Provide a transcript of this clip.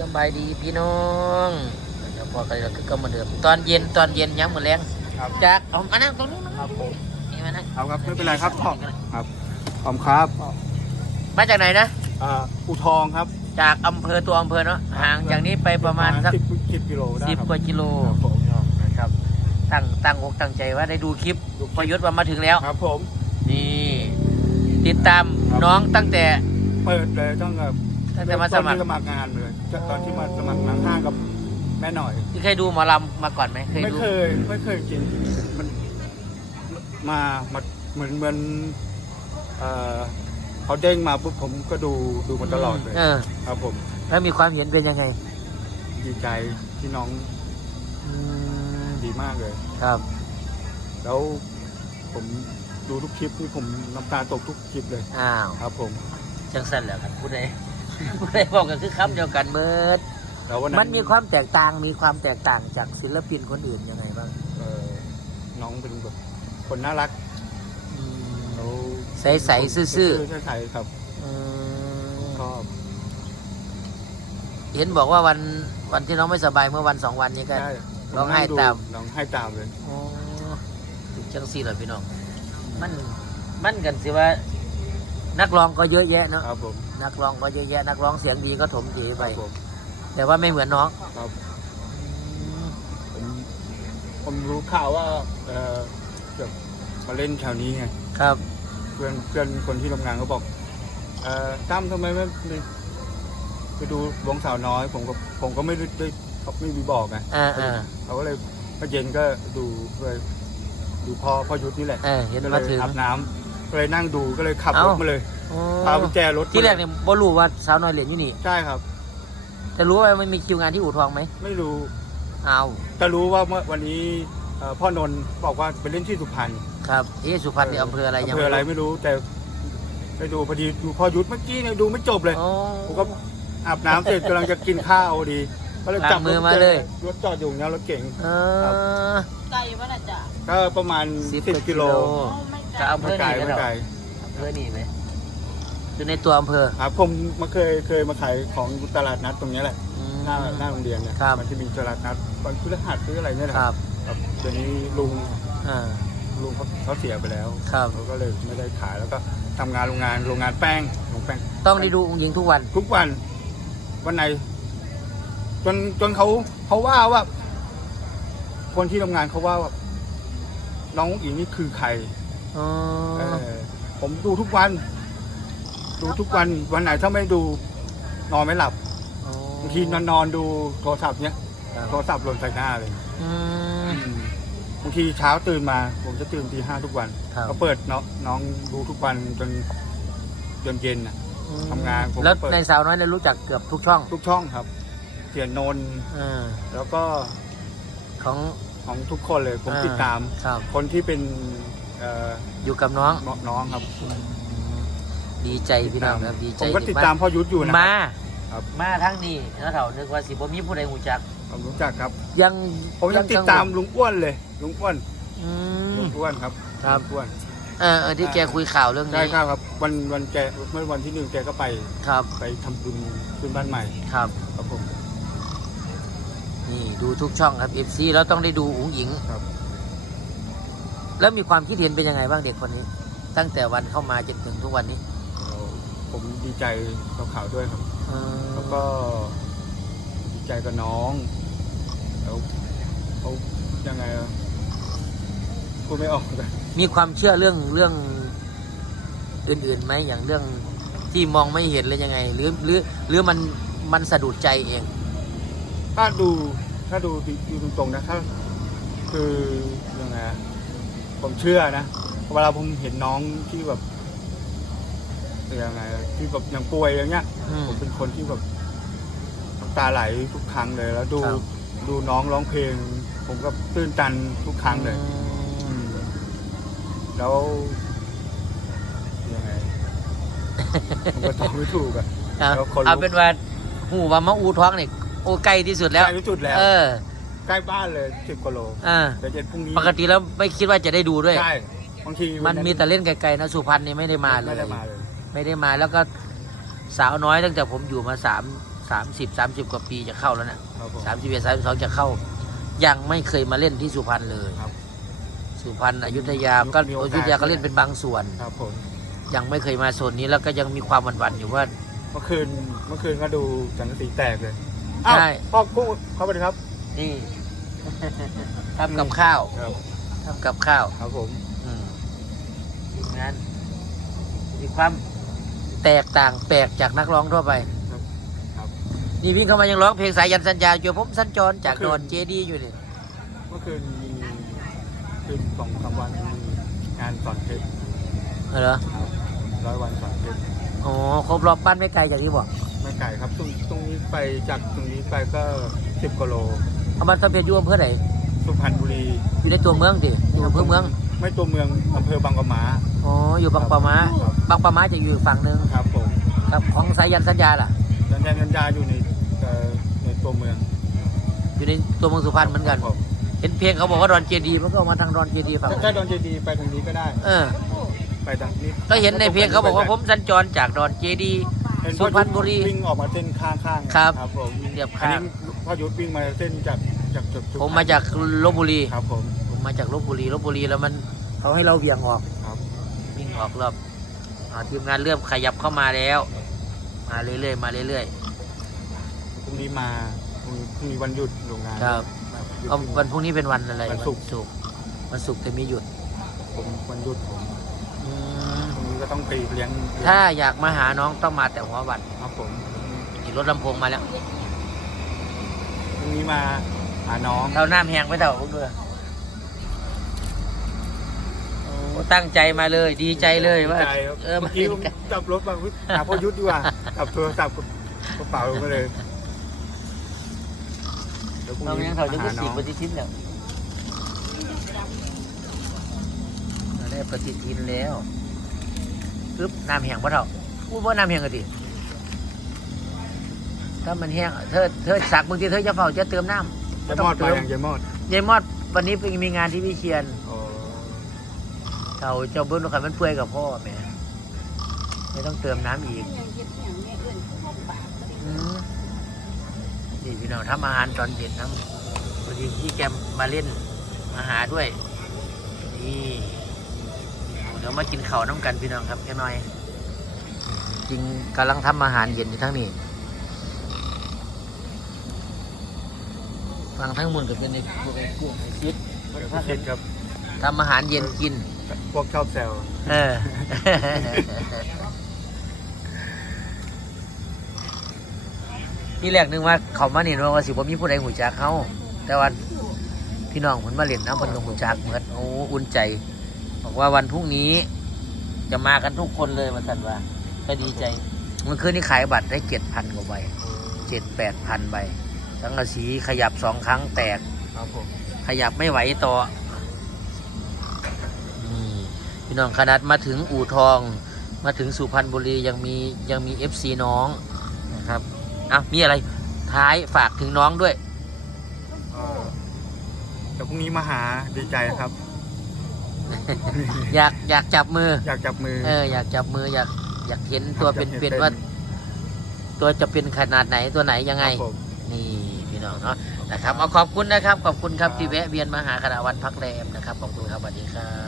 สบายดีพี่น้องเดี๋ยวพอกันเราคือก็เหมาเดิมตอนเย็นตอนเย็นย้ำมือแรงครับจากเอามานั่งตรงนี้มาครับผมนี่มานั่งเอาครับไม่เป็นไรครับขอบครับขอบครับมาจากไหนนะอ่าอุทองครับ จากอำเภอตัวอำเภอเนาะห่างจากนี้ไปประมาณสักสิบสิบกิโลได้สิบครับกว่ากิโลครับผมนะครับตั้งตั้งอกตั้งใจว่าได้ดูคลิปพยุทธ์ว่ามาถึงแล้วครับผมนี่ติดตามครับน้องตั้งแต่เปิดเลยต้องแบบ ตั้งแต่มาสมัคร ตอนที่สมัครงานเลยตอนที่มาสมัครงานห้างกับแม่หน่อยที่เคยดูหมอลำมาก่อนไหมเคยไม่ดูเคยไม่เคยกินมันมามาเหมือนเหมือนเอ่อเขาเด้งมาปุ๊บผมก็ดูดูมาตลอดเลยเออ ครับผมแล้วมีความเห็นเป็นยังไงดีใจที่น้องอืมดีมากเลย ครับ แล้วผมดูทุกคลิปนี่ผมน้ำตาตกทุกคลิปเลย อ้าว ครับผมจังสันแหล้วครับผู้ใด ผู้ใดบอกกันคือคำเดียวกันเบิดแล้ววันนั้นมันมีความแตกต่างมีความแตกต่างจากศิลปินคนอื่นยังไงบ้างเอ่อน้องเป็นแบบคนน่ารักแล้วใสๆซื่อๆใสๆครับอืมชอบเห็นบอกว่าวันวันที่น้องไม่สบายเมื่อวันสองวันนี้ก็ใช่ร้องไห้ตาม ร้องไห้ตามเลยโอ้จังสี่เหรอพี่น้อง มัน มันกันสิว่า นักร้องก็เยอะแยะเนาะ ครับผม นักร้องก็เยอะแยะนักร้องเสียงดีก็ถมจีคไปรับผมแต่ว่าไม่เหมือนน้องครับผมผมรู้ข่าวว่าเอ่อแบบมาเล่นแถวนี้ไงครับ เพื่อนเพื่อนคนที่ทำงานก็บอกเอ่อตั้มทำไมไม่ไม่ไปดูวงสาวน้อย ผมก็ผมก็ไม่ได้ได้เขาไม่มีบอกไงอ่าอ่าเขาก็เลยเมื่อเย็นก็ดูเลยดูพ่อพ่อยุทธนี่แหละเออเห็นก็เลมายถึง อาบน้ำก็เลยนั่งดูก็เลยขับรเอ้าถมาเลยโอ้ พากุญแจรถที่แรกเนี่ยบ่รู้ว่าสาวน้อยเหรียญอยู่นี่ ใช่ครับ แต่รู้ว่ามันมีคิวงานที่อู่ทองไหม ไม่รู้เอาแต่รู้ว่าเมื่อวันนี้เอ่อพ่อนนท์บอกว่าไปเล่นที่สุพรรณ ครับเอ๊ะสุพรรณเนี่ยอำเภออะไรยังอำเภออะไรไม่รู้แต่ไปดูพอดีดูพ่อยุทธเมื่อกี้เนี่ยดูไม่จบเลยโอ้ผมก็อาบน้ำเสร็จกำลังจะกินข้าวดีก็เลยจับวางมือมาเลยรถจอดอยู่เนี่ยรถเก๋งเอครับอไก่วะน่ะจ๊ะก็ประมาณสิบสิบกิโลโอ้ไม่ไก่ก็อำเภไม่อไกลนี่ไม่นะไกลอำเภอนี่ไหม อยู่ในตัวอำเภอ ครับผมมาเคยเคยมาขายของตลาดนัดตรงเนี้ยแหละอืม หน้าหน้าโรงเรียนเนี่ยครับมันจะมีตลาดนัดวันพฤหัสหรืออะไรเนี่ยแหละครับ ครับเดี๋ยวนี้ลุงอ่า ลุงเขาเขาเสียไปแล้วครับ เขาก็เลยไม่ได้ขายแล้วก็ทำงานโรงงานโรงงานแป้งโรงแป้งต้องได้ดูองค์หญิงทุกวัน ทุกวัน วันไหน จนจนเขาเขาว่าว่า คนที่ทำงานเขาว่าว่าน้องอิงนี่คือใคร อ๋อ เออผมดูทุกวัน ดูทุกวันวันไหนถ้าไม่ดูนอนไม่หลับบางทีนอนนอนดูโทรศัพท์เนี้ยครับโทรศัพท์หล่นใส่หน้าเลยอืม บางทีเช้าตื่นมา ผมจะตื่นตีห้าทุกวันครับ ก็เปิดน้องน้องดูทุกวันจนจนเย็นน่ะทำงานผมแล้วเปิด ในสาวน้อยเนี่ยรู้จักเกือบทุกช่องทุกช่องครับเสียนนท์อ่าแล้วก็ของของทุกคนเลยผมอ่าติดตาม ครับ คนที่เป็นเอ่ออยู่กับน้อง น้องครับ ดีใจพี่น้องครับดีใจผมก็ติดตามพ่อยุทธอยู่นะ มาครับ มาทั้งนี้นะเถ่านึกว่าสิบ่มีผู้ใดหูจัก ผมรู้จักครับ ยังผมยังติดตามลุงอ้วนเลย ลุงอ้วนอืมลุงอ้วนครับครับลุงอ้วนเออเออที่แกคุยข่าวเรื่องใช่นี้ครับครับ วันวันแกเมื่อวันที่หนึ่งแกก็ไปครับไปทำบุญขึ้นบ้านใหม่ครับ ครับผม นี่ดูทุกช่องครับ FC แล้วต้องได้ดูอุ๋งหญิง ครับ แล้วมีความคิดเห็นเป็นยังไงบ้างเด็กคนนี้ ตั้งแต่วันเข้ามาจนถึงทุกวันนี้ ผมดีใจกับข่าวด้วยครับเออแล้วก็ดีใจกับน้อง แล้วเขายังไงอะพูดไม่ออกเลยมีความเชื่อเรื่องเรื่องอื่นๆไหมอย่างเรื่องที่มองไม่เห็นเลยยังไง หรือหรือหรือมันมันสะดุดใจเอง ถ้าดูถ้าดูดูตรงๆนะถ้าคือยังไงอะผมเชื่อนะ เวลาผมเห็นน้องที่แบบ ยังไงอะที่แบบยังป่วยอย่างเงี้ย อืมผมเป็นคนที่แบบน้ำตาไหลทุกครั้งเลยแล้วดูครับ ดูน้องร้องเพลง ผมก็ตื้นตันทุกครั้งเลย อืมแล้วยังไง ผมก็ตอบไม่ถูกอะ เอาแล้วคนลุกเอาเป็นว่าหูว่ามะอูท้องเนี่ยโอ้ไกลที่สุดแล้ว ใกล้ที่สุดแล้ว เออใกล้บ้านเลยสิบกว่าโลอ่าแต่เย็นพรุ่งนี้ปกติแล้วไม่คิดว่าจะได้ดูด้วย ใช่บางทีมันมีแต่เล่นไกลๆนะสุพรรณนี่ไม่ได้มาเลย ไม่ได้มาเลย ไม่ได้มาแล้วก็สาวน้อยตั้งแต่ผมอยู่มาสามสามสิบสามสิบกว่าปีจะเข้าแล้วนะครับผมสามสิบเอ็ดสามสิบสองจะเข้า ยังไม่เคยมาเล่นที่สุพรรณเลย ครับ สุพรรณอยุธยาก็มีโอกาส อยุธยาก็เล่นเป็นบางส่วน ครับผมยังไม่เคยมาโซนนี้แล้วก็ยังมีความหวั่นๆอยู่ว่า เมื่อคืนเมื่อคืนก็ดูจังกะสีแตกเลยอ้าวใช่ พ่อกุ้งเข้าไปเลยครับ นี่ ทำกับข้าวครับ ทำกับข้าว ครับผม อืมงานมีความ แตกต่างแปลกจากนักร้องทั่วไปครับครับนี่วิ่งเข้ามายังร้องเพลงสายยันสัญญาอยู่ผมสัญจรจากดอนเจดีอยู่นี่เมื่อคืนมีคืนสองสามวันมีงานสอนเพชรเหรอร้อยวันสอนเพชรอ๋อครบรอบปั้นไม่ไกลจากที่บอกไม่ไกลครับตรงตรงนี้ไปจากตรงนี้ไปก็สิบกิโลเอามันสำเร็จอยู่อำเภอไหนสุพรรณบุรีอยู่ในตัวเมืองดิอยู่อำเภอเมือง ไม่ตัวเมืองอำเภอบางกะมาอ๋ออยู่บางปะมาครับบางปะมาจะอยู่อีกฝั่งหนึ่งครับผมครับของสายยันสัญญาล่ะยันยันยันยาอยู่ในเอ่อในตัวเมืองอยู่ในตัวเมืองสุพรรณเหมือนกันผมเห็นเพลงเขาบอกว่าดอนเจดีมันก็ออกมาทางดอนเจดีฝั่งถ้าใกล้ดอนเจดีย์ไปทางนี้ก็ได้ เออ ไปทางนี้ก็เห็นในเพลงเขาบอกว่าผมสัญจรจากดอนเจดีเห็นสุพรรณบุรีวิ่งออกมาเส้นข้างๆครับครับผมเรียบอันข้างนี้พ่อยุทธวิ่งมาเส้นจากจากจุดสุพรรณผมมาจากลบบุรีครับผมผ มมาจากลบบุรีลบบุรีแล้วมันเขาให้เราเบี่ยงออกครับวิ่งออกรอบอ่าทีมงานเริ่มขยับเข้ามาแล้ว มาเรื่อยๆมาเรื่อยพรุ่งนี้มาพรุ่งนี้พรุ่งนี้วันหยุดโรงงานๆครับหยุดเอาวันพรุ่งนี้เป็นวันอะไรวันศุกร์ศุกร์วันศุกร์จะมีหยุด ผมวันหยุดผมอืมพรุ่งนี้ก็ต้องไปเลี้ยงถ้าอยากมาหาน้องต้องมาแต่หัววันครับผมนี่รถลำโพงมาแล้วพรุ่งนี้มาหาน้องเท่าน้ำแหงไปเท่าพวกเดือโอ้ ตั้งใจมาเลยดีใจเลยว่า ใจครับเออเมื่มาอกี้ผมจับรถมาอุ๊ยหาพ่อยุทธดีกว่าจับโทรศัพท์กับกระเป๋ามาเลยดี๋ยวพรุ่งเรานี้ยังเท่าจะมาก็หาสีน้องปฏิทินแล้วเราได้ปฏิทินแล้วปึ๊บน้ำแห้งปะเท่าอู้ว่าน้ำแห้งกันดิถ้ามันแห้งเธอเธอสักบางทีเธอจะเฝ้าจะเติมน้ำยายมอดมาอย่างยายมอดยายมอดวันนี้เป็นมีงานที่วิเชียนอ๋อ เขาเจ้าเบิ้ลลูกขันมันเปื่อยกับพ่อแหม่ไม่ต้องเติมน้ำอีกอย่างเก็บอย่างเนี้ยเอื่นเข้าปากก็ได้อืมนี่พี่น้องทำอาหารตอนเย็นนะพอดีพี่แกมมาเล่นมาหาด้วย นี่เดี๋ยวมากินข้าวน้ำกันพี่น้องครับแค่น้อย จริงกำลังทำอาหารเย็นอยู่ทั้งนี้ฟังทั้งหมดก็เป็นในพวกไอ้กุ้งไอ้ซิดเห็นครับทำอาหารเย็นกิน พวกชอบแซวเออ ที่แรกนึกว่าเขามาเนี่ยว่าสิบ่มีผู้ใดหูจักเขาแต่ว่าพี่น้องผลมาเล่นน้ำเพิ่นก็หูจักเหมือนโอ้อุ่นใจ บอกว่าวันพรุ่งนี้ จะมากันทุกคนเลยมาสันว่า ก็ดีใจเมื่อคืนนี้ขายบัตรได้เจ็ดพันกว่าใบเจ็ดแปดพันใบสังกะสีขยับสองครั้งแตก ครับผมขยับไม่ไหวต่อนี่ พี่น้องขนาดมาถึงอู่ทอง มาถึงสุพรรณบุรียังมียังมีเอฟซีน้องนะครับอะมีอะไรท้ายฝากถึงน้องด้วยเอ่อเดี๋ยวพรุ่งนี้มาหาดีใจครับ อยากอยากจับมือ อยากจับมือ เอออยากจับมืออยากอยากเห็นตัวอยากเป็นเห็นเป็นเป็นว่า ตัวจะเป็นขนาดไหนตัวไหนยังไง ครับผม นี่พี่น้องเนาะนะครับเอาขอบคุณนะครับ ขอบคุณครับที่แวะเวียนมาหาคณะวันพักแรมนะครับขอบคุณครับสวัสดีครับ